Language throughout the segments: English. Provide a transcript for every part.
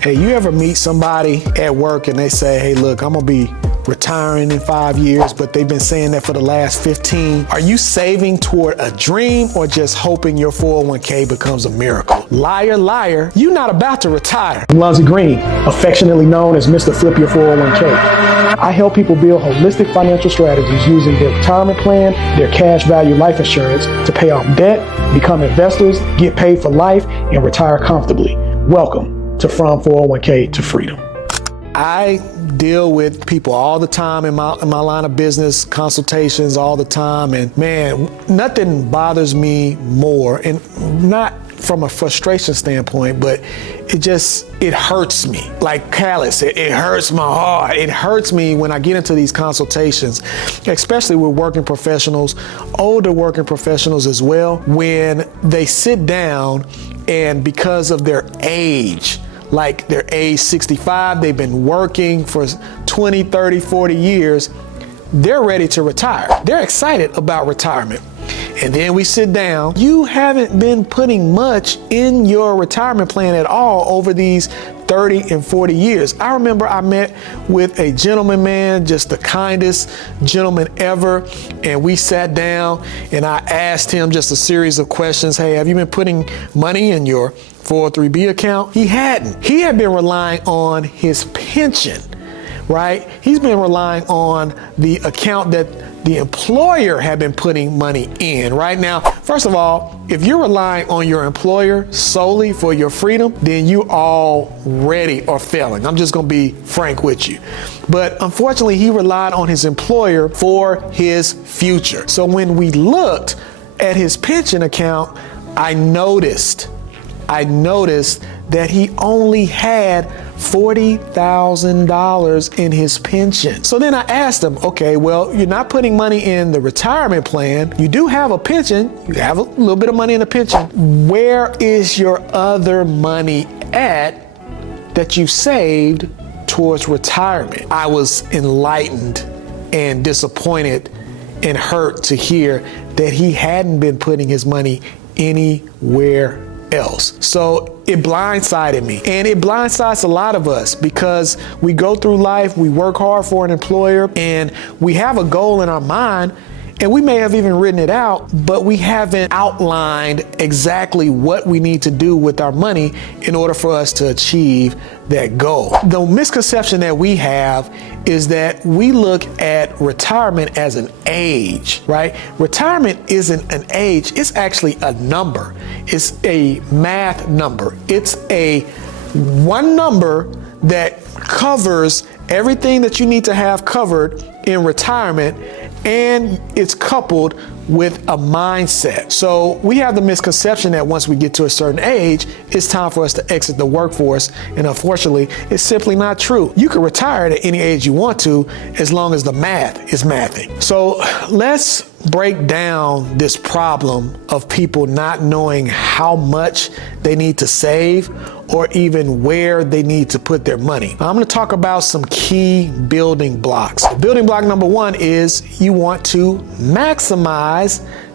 Hey, you ever meet somebody at work and they say, hey, look, I'm gonna be retiring in 5 years, but they've been saying that for the last 15. Are you saving toward a dream or just hoping your 401k becomes a miracle? Liar, liar, you're not about to retire. I'm Lonzy Green, affectionately known as Mr. Flip Your 401k. I help people build holistic financial strategies using their retirement plan, their cash value life insurance to pay off debt, become investors, get paid for life, and retire comfortably. Welcome to From 401k to Freedom. I deal with people all the time in my line of business, consultations all the time, and man, nothing bothers me more, and not from a frustration standpoint, but it hurts me. Like callous, it hurts my heart. It hurts me when I get into these consultations, especially with working professionals, older working professionals as well, when they sit down and because of their age, like they're age 65, they've been working for 20, 30, 40 years, they're ready to retire. They're excited about retirement. And then we sit down, you haven't been putting much in your retirement plan at all over these 30 and 40 years. I remember I met with a gentleman, man, just the kindest gentleman ever. And we sat down and I asked him just a series of questions. Hey, have you been putting money in your 403B account? He hadn't. He had been relying on his pension, right? He's been relying on the account that the employer had been putting money in. Right now, first of all, if you're relying on your employer solely for your freedom, then you already are failing. I'm just gonna be frank with you. But unfortunately, he relied on his employer for his future. So when we looked at his pension account, I noticed that he only had $40,000 in his pension. So then I asked him, okay, well, you're not putting money in the retirement plan. You do have a pension. You have a little bit of money in the pension. Where is your other money at that you saved towards retirement? I was enlightened and disappointed and hurt to hear that he hadn't been putting his money anywhere else. So it blindsided me, and it blindsides a lot of us because we go through life, we work hard for an employer, and we have a goal in our mind, and we may have even written it out, but we haven't outlined exactly what we need to do with our money in order for us to achieve that goal. The misconception that we have is that we look at retirement as an age, right? Retirement isn't an age, it's actually a number. It's a math number. It's a one number that covers everything that you need to have covered in retirement, and it's coupled with a mindset. So we have the misconception that once we get to a certain age, it's time for us to exit the workforce. And unfortunately, it's simply not true. You can retire at any age you want to, as long as the math is mathing. So let's break down this problem of people not knowing how much they need to save or even where they need to put their money. Now, I'm going to talk about some key building blocks. Building block number one is you want to maximize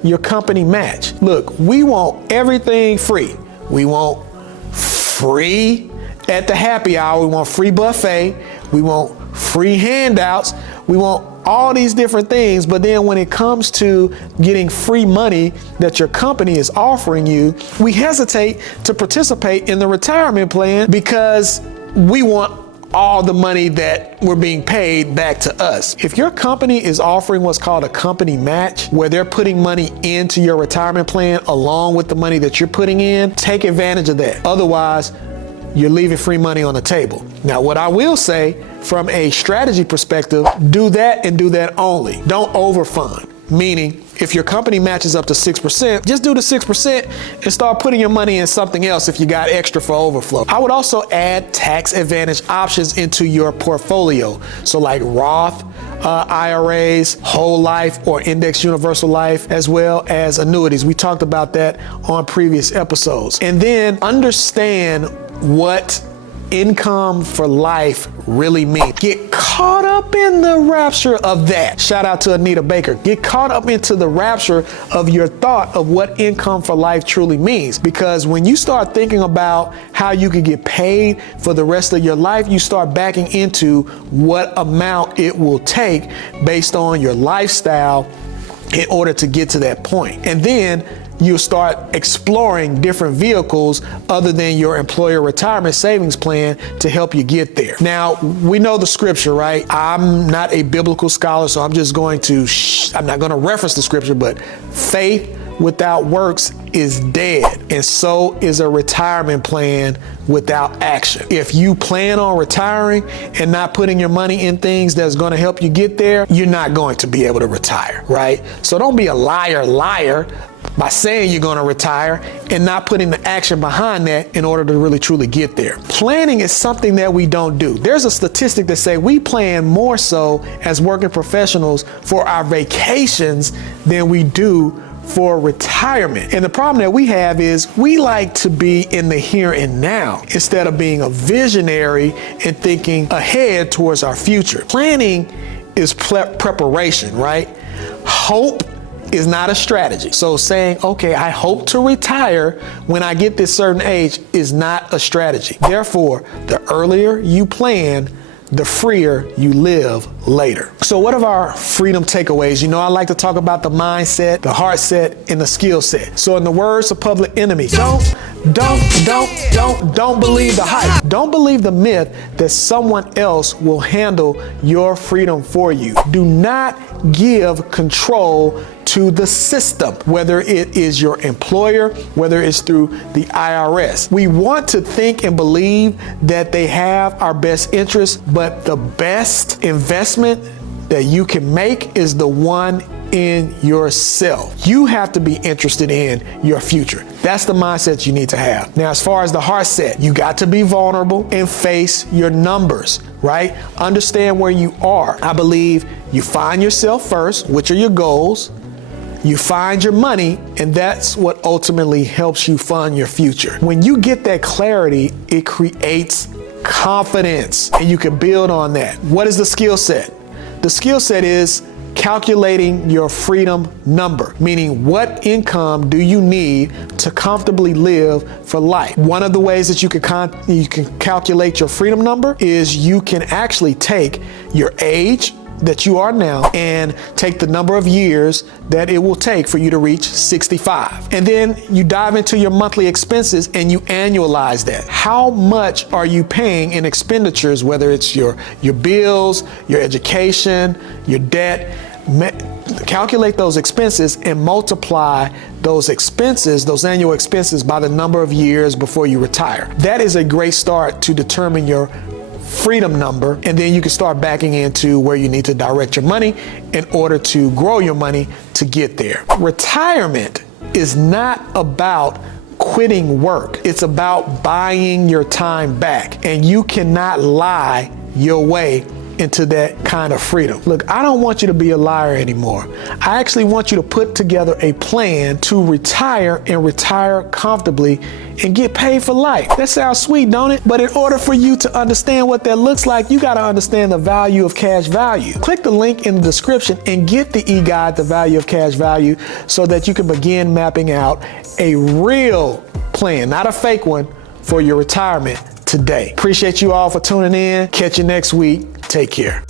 your company match. Look, we want everything free. We want free at the happy hour. We want free buffet. We want free handouts. We want all these different things, but then when it comes to getting free money that your company is offering you, we hesitate to participate in the retirement plan because we want all the money that we're being paid back to us. If your company is offering what's called a company match, where they're putting money into your retirement plan along with the money that you're putting in, take advantage of that. Otherwise, you're leaving free money on the table. Now, what I will say from a strategy perspective, do that and do that only. Don't overfund. Meaning, if your company matches up to 6%, just do the 6% and start putting your money in something else if you got extra for overflow. I would also add tax advantage options into your portfolio. So like Roth IRAs, whole life or index universal life, as well as annuities. We talked about that on previous episodes. And then understand what income for life really means. Get caught up in the rapture of that. Shout out to Anita Baker. Get caught up into the rapture of your thought of what income for life truly means. Because when you start thinking about how you could get paid for the rest of your life, you start backing into what amount it will take based on your lifestyle in order to get to that point. And then you'll start exploring different vehicles other than your employer retirement savings plan to help you get there. Now, we know the scripture, right? I'm not a biblical scholar, so I'm just going to, I'm not going to reference the scripture, but faith without works is dead, and so is a retirement plan without action. If you plan on retiring and not putting your money in things that's going to help you get there, you're not going to be able to retire, right? So don't be a liar by saying you're going to retire and not putting the action behind that in order to really truly get there. Planning is something that we don't do. There's a statistic that say we plan more so as working professionals for our vacations than we do for retirement. And the problem that we have is we like to be in the here and now instead of being a visionary and thinking ahead towards our future. Planning is preparation, right? Hope is not a strategy. So saying, okay, I hope to retire when I get this certain age is not a strategy. Therefore, the earlier you plan, the freer you live later. So what are our freedom takeaways? You know, I like to talk about the mindset, the heart set, and the skill set. So in the words of Public Enemy, don't believe the hype. Don't believe the myth that someone else will handle your freedom for you. Do not give control to the system, whether it is your employer, whether it's through the IRS. We want to think and believe that they have our best interests, but the best investment that you can make is the one in yourself. You have to be interested in your future. That's the mindset you need to have. Now, as far as the heart set, you got to be vulnerable and face your numbers, right? Understand where you are. I believe you find yourself first, which are your goals. You find your money, and that's what ultimately helps you fund your future. When you get that clarity, it creates confidence, and you can build on that. What is the skill set? The skill set is calculating your freedom number, meaning what income do you need to comfortably live for life. One of the ways that you can calculate your freedom number is you can actually take your age that you are now and take the number of years that it will take for you to reach 65. And then you dive into your monthly expenses and you annualize that. How much are you paying in expenditures, whether it's your bills, your education, your debt? Calculate those expenses and multiply those expenses, those annual expenses, by the number of years before you retire. That is a great start to determine your freedom number, and then you can start backing into where you need to direct your money in order to grow your money to get there. Retirement is not about quitting work. It's about buying your time back, and you cannot lie your way into that kind of freedom. Look, I don't want you to be a liar anymore. I actually want you to put together a plan to retire and retire comfortably and get paid for life. That sounds sweet, don't it? But in order for you to understand what that looks like, you got to understand the value of cash value. Click the link in the description and get the e-guide, The Value of Cash Value, so that you can begin mapping out a real plan, not a fake one, for your retirement today. Appreciate you all for tuning in. Catch you next week. Take care.